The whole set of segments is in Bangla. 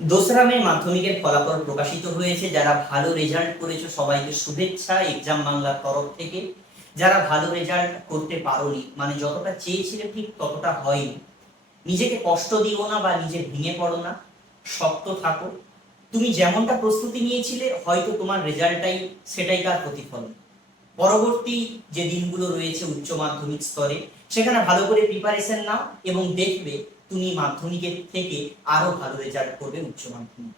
দোসরা মে মাধ্যমিকের ফলাফল প্রকাশিত হয়েছে। যারা ভালো রেজাল্ট করেছ, সবাইকে শুভেচ্ছা এক্সাম বাংলার তরফ থেকে। যারা ভালো রেজাল্ট করতে পারোনি মানে যতটা চেয়েছিলে ঠিক ততটা হয়নি। নিজেকে কষ্ট দিও না বা নিজে ভেঙে পড়ো না, শক্ত থাকো। তুমি যেমনটা প্রস্তুতি নিয়েছিলে, হয়তো তোমার রেজাল্টটাই সেটাই তার প্রতিফলন। পরবর্তী যে দিনগুলো রয়েছে উচ্চ মাধ্যমিক স্তরে, সেখানে ভালো করে প্রিপারেশন নাও এবং দেখবে তুমি মাধ্যমিকের থেকে আরও ভালো রেজাল্ট করবে উচ্চ মাধ্যমিক।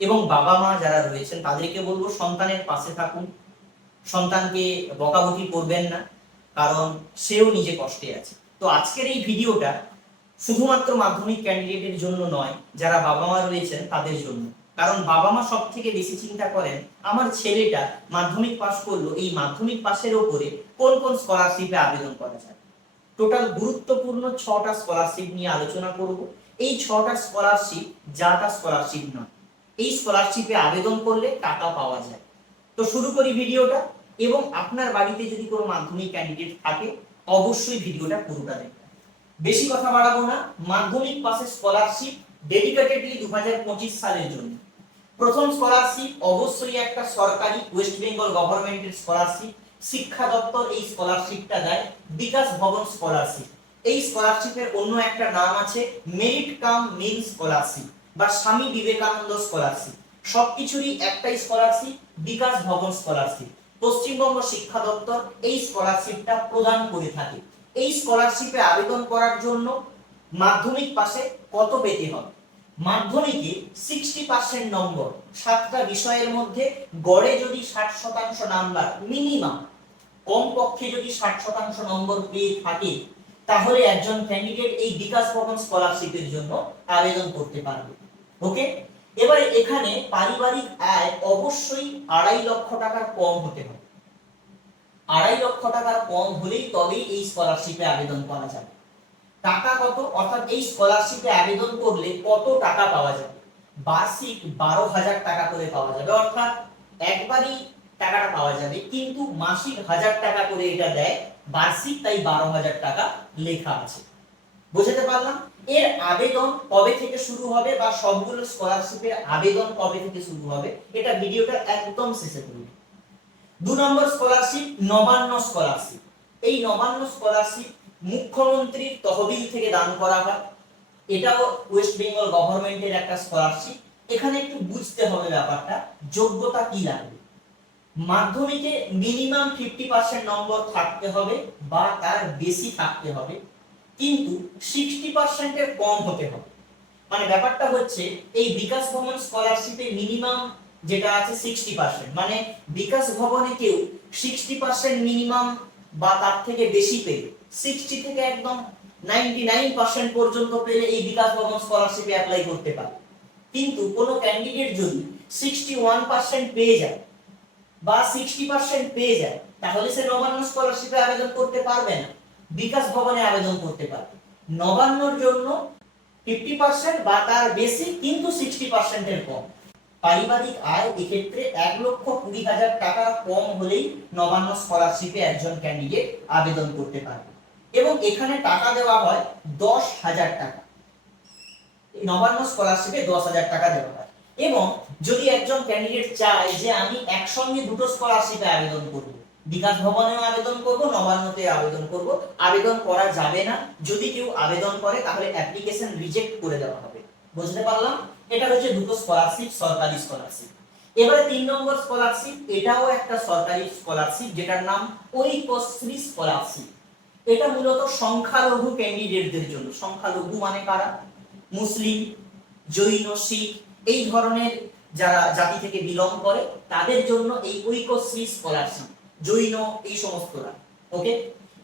এবং বাবা মা যারা রয়েছেন, তাদেরকে বলব সন্তানের পাশে থাকুন। সন্তানকে বকাবকি করবেন না, কারণ সেও নিজে কষ্টে আছে। তো আজকের এই ভিডিওটা শুধুমাত্র মাধ্যমিক ক্যান্ডিডেটের জন্য নয়, যারা বাবা মা রয়েছেন তাদের জন্য। কারণ বাবা মা সব থেকে বেশি চিন্তা করেন, আমার ছেলেটা মাধ্যমিক পাশ করল, এই মাধ্যমিক পাশের ওপরে কোন কোন স্কলারশিপে আবেদন করা যায়? টোটাল গুরুত্বপূর্ণ ছটা স্কলারশিপ নিয়ে আলোচনা করব। এই ছটা স্কলারশিপ যাটা স্কলারশিপ নয় এই স্কলারশিপে আবেদন করলে টাকা পাওয়া যায়। তো শুরু করি ভিডিওটা, এবং আপনার বাড়িতে যদি কোনো মাধ্যমিক ক্যান্ডিডেট থাকে, অবশ্যই ভিডিওটা পুরোটা দেখবেন। বেশি কথা বাড়াবো না। মাধ্যমিক পাশে স্কলারশিপ ডেডিকেটেডলি দুহাজার পঁচিশ সালের জন্য। প্রথম স্কলারশিপ অবশ্যই একটা সরকারি ওয়েস্ট বেঙ্গল গভর্নমেন্টের স্কলারশিপ শিক্ষা দপ্তর এই স্কলারশিপটা দেয়, বিকাশ ভবন স্কলারশিপ এই স্কলারশিপের অন্য একটা নাম আছে মেরিট কাম মেইন স্কলারশিপ বা স্বামী বিবেকানন্দ স্কলারশিপ সবকিছুরই একটাই স্কলারশিপ বিকাশ ভবন স্কলারশিপ পশ্চিমবঙ্গ শিক্ষা দপ্তর এই স্কলারশিপটা প্রদান করে থাকে। এই স্কলারশিপে আবেদন করার জন্য মাধ্যমিক পাশে কত পেতে হবে? মাধ্যমিকে সিক্সটি পার্সেন্ট নম্বর। সাতটা বিষয়ের মধ্যে গড়ে যদি ষাট শতাংশ নাম্বার মিনিমাম কম পক্ষে যদি ষাট শতাংশ নম্বর পেয়ে থাকে, তাহলে একজন ক্যান্ডিডেট এই বিকাশ ভবন স্কলারশিপের জন্য আবেদন করতে পারবে। ওকে এবারে এখানে পারিবারিক আয় অবশ্যই আড়াই লক্ষ টাকার কম হতে হবে। আড়াই লক্ষ টাকার কম হলেই তবেই এই স্কলারশিপে আবেদন করা যাবে। টাকা কত? অর্থাৎ এই স্কলারশিপে আবেদন করলে কত টাকা পাওয়া যাবে? বার্ষিক বারো হাজার টাকা করে পাওয়া যাবে। অর্থাৎ একবারই টাকাটা পাওয়া যাবে, কিন্তু মাসিক হাজার টাকা করে এটা দেয়, বার্ষিক তাই বারো হাজার টাকা লেখা আছে। বুঝতে পারলাম? এর আবেদন কবে থেকে শুরু হবে বা সবগুলো স্কলারশিপের আবেদন কবে থেকে শুরু হবে, এটা ভিডিওটা একদম শেষে করবে দু নম্বর স্কলারশিপ নবান্ন স্কলারশিপ এই নবান্ন স্কলারশিপ মুখ্যমন্ত্রীর তহবিল থেকে দান করা হয়। এটাও ওয়েস্ট বেঙ্গল গভর্নমেন্টের একটা স্কলারশিপ এখানে একটু বুঝতে হবে ব্যাপারটা, যোগ্যতা কি লাগবে? মাধ্যমিকে মিনিমাম ফিফটি পার্সেন্ট নম্বর থাকতে হবে বা তার বেশি থাকতে হবে, কিন্তু সিক্সটি পার্সেন্টের কম হতে হবে। মানে ব্যাপারটা হচ্ছে, এই বিকাশ ভবন স্কলারশিপে মিনিমাম যেটা আছে সিক্সটি পার্সেন্ট মানে বিকাশ ভবনে কেউ সিক্সটি পার্সেন্ট মিনিমাম বা তার থেকে বেশি পেলে সিক্সটি থেকে একদম নাইনটি নাইন পার্সেন্ট পর্যন্ত পেলে এই বিকাশ ভবন স্কলারশিপে অ্যাপ্লাই করতে পারে। কিন্তু কোনো ক্যান্ডিডেট যদি সিক্সটি ওয়ান পার্সেন্ট পেয়ে যায় বা সিক্সটি পার্সেন্ট পেয়ে যায়, তাহলে সে নবান্ন স্কলারশিপে আবেদন করতে পারবে না, বিকাশ ভবনে আবেদন করতে পারবে। নবান্নর জন্য ফিফটি পার্সেন্ট বা তার বেশি, কিন্তু সিক্সটি পার্সেন্টের কম। পারিবারিক আয় এক্ষেত্রে এক লক্ষ কুড়ি হাজার টাকা কম হলেই নবান্ন স্কলারশিপে একজন ক্যান্ডিডেট আবেদন করতে পারবে। এবং এখানে টাকা দেওয়া হয় দশ হাজার টাকা। নবান্ন স্কলারশিপে দশ হাজার টাকা দেওয়া হয়। এবং যদি একজন ক্যান্ডিডেট চায় যে আমি একসঙ্গে দুটো স্কলারশিপে আবেদন করব, বিকাশ ভবনেও আবেদন করব, নবান্নতে আবেদন করব, আবেদন করা যাবে না। যদি কেউ আবেদন করে তাহলে অ্যাপ্লিকেশন রিজেক্ট করে দেওয়া হবে। বুঝতে পারলাম? এটা হচ্ছে দুটো স্কলারশিপ সরকারি স্কলারশিপ এবারে তিন নম্বর স্কলারশিপ এটাও একটা সরকারি স্কলারশিপ যেটার নাম ঐকশ্রী স্কলারশিপ এটা মূলত সংখ্যালঘু ক্যান্ডিডেটদের জন্য। সংখ্যালঘু মানে কারা? মুসলিম, জৈন, শিখ, এই ধরনের যারা জাতি থেকে বিলং করে, তাদের জন্য এই ঐকশ্রী স্কলারশিপ জৈন, এই সমস্তরা। ওকে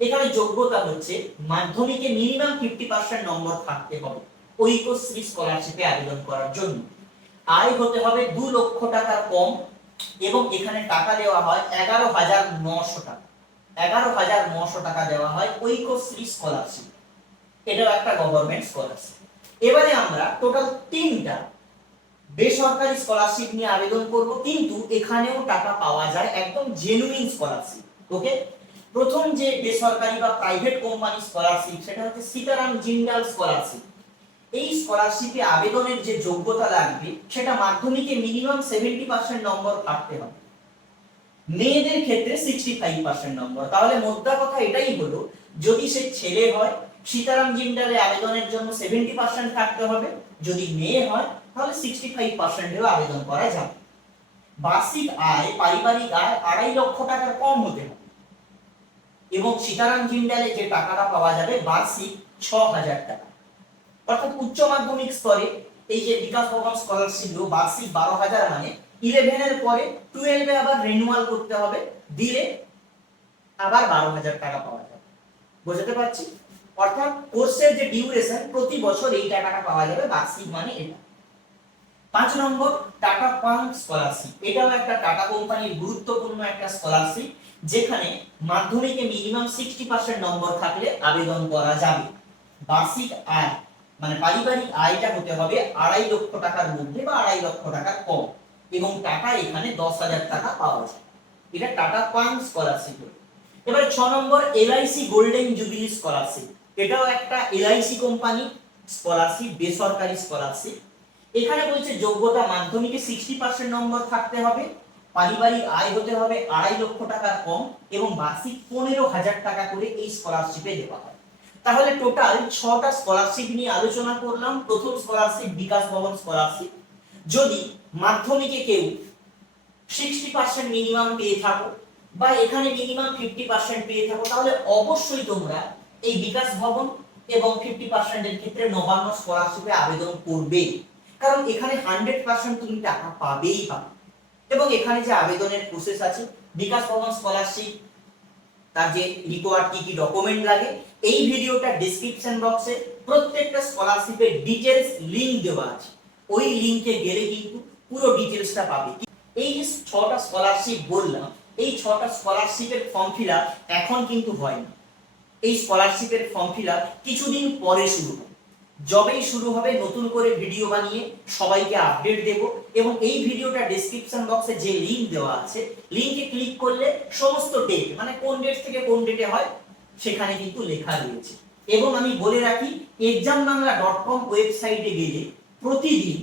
এখানে যোগ্যতা হচ্ছে মাধ্যমিকে মিনিমাম ফিফটি পার্সেন্ট নম্বর থাকতে হবে। ঐকশ্রী স্কলারশিপে আবেদন করার জন্য। আয় হতে হবে দু লক্ষ টাকার কম এবং এখানে টাকা দেওয়া হয় এগারো হাজার নশো টাকা। এগারো হাজার নশো টাকা দেওয়া হয় ঐকশ্রী স্কলারশিপ এটাও একটা গভর্নমেন্ট স্কলারশিপ এবারে আমরা টোটাল তিনটা বেসরকারি স্কলারশিপ নিয়ে আবেদন করব, কিন্তু এখানেও টাকা পাওয়া যায় একদম জেনুইন স্কলারশিপ ওকে প্রথম যে বেসরকারি বা প্রাইভেট কোম্পানি স্কলারশিপ সেটা হচ্ছে সীতারাম জিন্দাল স্কলারশিপ এই স্কলারশিপে আবেদনের যে যোগ্যতা লাগবে, সেটা মাধ্যমিকে মিনিমাম সেভেন্টি পার্সেন্ট নম্বর থাকতে হবে। মেয়েদের ক্ষেত্রে সিক্সটি ফাইভ পার্সেন্ট নম্বর তাহলে মোদ্দা কথা এটাই হলো, যদি সে ছেলে হয়, সীতারাম জিন্দালে আবেদনের জন্য সেভেন্টি পার্সেন্ট থাকতে হবে। যদি মেয়ে হয়, তাহলে সিক্সটি ফাইভ পার্সেন্টেও আবেদন করা যাবে। বার্ষিক আয়, পারিবারিক আয় আড়াই লক্ষ টাকার কম হতে হবে। এবং সীতারাম জিন্দালে যে টাকাটা পাওয়া যাবে, বার্ষিক ছ হাজার টাকা। অর্থাৎ উচ্চ মাধ্যমিক স্তরে এই যে বিকাশ ভবন স্কলারশিপ বার্ষিক বারো হাজার মানে ইলেভেনের পরে টুয়েলভে আবার রিনিউয়াল করতে হবে, দিলে আবার বারো হাজার টাকা পাওয়া যাবে। বুঝতে পারছি? অর্থাৎ কোর্সের যে ডিউরেশন প্রতি বছর এই টাকাটা পাওয়া যাবে, বার্ষিক মানে এটা। পাঁচ নম্বর টাটা পাম্প স্কলারশিপ এটাও একটা টাটা কোম্পানির গুরুত্বপূর্ণ একটা স্কলারশিপ যেখানে মাধ্যমিকে মিনিমাম সিক্সটি পার্সেন্ট নম্বর থাকলে আবেদন করা যাবে। বার্ষিক আয়। মানে পারিবারিক আয়টা হতে হবে আড়াই লক্ষ টাকার মধ্যে বা আড়াই লক্ষ টাকার কম। এবং টাকা এখানে দশ হাজার টাকা পাওয়া যায়। এটা টাটা পান স্কলারশিপ এবার ছ নম্বর এলআইসি গোল্ডেন জুবিলি স্কলারশিপ এটাও একটা এলআইসি কোম্পানি স্কলারশিপ বেসরকারি স্কলারশিপ এখানে বলছে যোগ্যতা মাধ্যমিকে সিক্সটি পার্সেন্ট নম্বর থাকতে হবে, পারিবারিক আয় হতে হবে আড়াই লক্ষ টাকার কম এবং বার্ষিক পনেরো হাজার টাকা করে এই স্কলারশিপে দেওয়া হয়। তাহলে টোটাল ছটা স্কলারশিপ নিয়ে আলোচনা করলাম। প্রথম স্কলারশিপ বিকাশ ভবন স্কলারশিপ যদি মাধ্যমিকে কেউ সিক্সটি পার্সেন্ট মিনিমাম পেয়ে থাকো বা এখানে মিনিমাম ফিফটি পার্সেন্ট পেয়ে থাকো, তাহলে অবশ্যই তোমরা এই বিকাশ ভবন এবং ফিফটি পার্সেন্টের ক্ষেত্রে নবান্ন স্কলারশিপে আবেদন করবে। কারণ এখানে হান্ড্রেড পার্সেন্ট তুমি টাকা পাবেই পাবে। এবং এখানে যে আবেদনের প্রসেস আছে, বিকাশ ভবন স্কলারশিপ তার যে রিকোয়ার্ড কি কি ডকুমেন্ট লাগে এই ভিডিওটা ডেসক্রিপশন বক্সে প্রত্যেকটা স্কলারশিপের ডিটেলস লিংক দেওয়া আছে। ওই লিংকে গেলে কিন্তু পুরো ডিটেলসটা পাবে। এই যে ছটা স্কলারশিপ বললাম, এই ছটা স্কলারশিপের ফর্ম ফিল এখন কিন্তু হয় না। এই স্কলারশিপের ফর্ম ফিল কিছুদিন পরে শুরু হবে। যবেই শুরু হবে, নতুন করে ভিডিও বানিয়ে সবাইকে আপডেট দেব এবং এই ভিডিওটা ডেসক্রিপশন বক্সে যে লিংক দেওয়া আছে লিংকে ক্লিক করলে সমস্ত ডেট মানে কোন ডেট থেকে কোন ডেটে হয় সেখানে কিন্তু লেখা রয়েছে। এবং আমি বলে রাখি এক্সাম বাংলা ডট কম ওয়েবসাইটে গেলে প্রতিদিন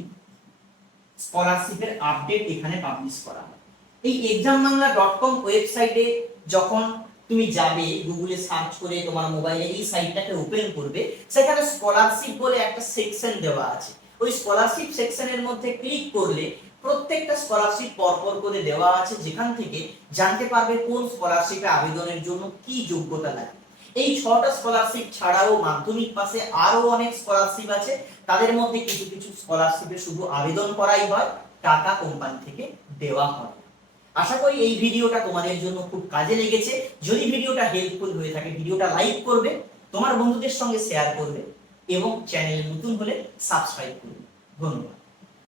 স্কলারশিপের আপডেট এখানে পাবলিশ করা হয়। এই এক্সাম বাংলা ডট কম ওয়েবসাইটে যখন তুমি যাবে গুগলে সার্চ করে তোমার মোবাইলে এই সাইটটাকে ওপেন করবে, সেখানে স্কলারশিপ বলে একটা সেকশন দেওয়া আছে। ওই স্কলারশিপ সেকশনের মধ্যে ক্লিক করলে প্রত্যেকটা স্কলারশিপ পরপর করে দেওয়া আছে, যেখান থেকে জানতে পারবে কোন স্কলারশিপে আবেদনের জন্য কি যোগ্যতা লাগে। এই ছটা স্কলারশিপ ছাড়াও মাধ্যমিক পাশে আরও অনেক স্কলারশিপ আছে। তাদের মধ্যে কিছু কিছু স্কলারশিপে শুধু আবেদন করাই হয়, টাকা কোম্পানি থেকে দেওয়া হয়। আশা করি এই ভিডিওটা তোমাদের জন্য খুব কাজে লেগেছে। যদি ভিডিওটা হেল্পফুল হয়ে থাকে, ভিডিওটা লাইক করবে, তোমার বন্ধুদের সঙ্গে শেয়ার করবে এবং চ্যানেল নতুন হলে সাবস্ক্রাইব করবে। ধন্যবাদ।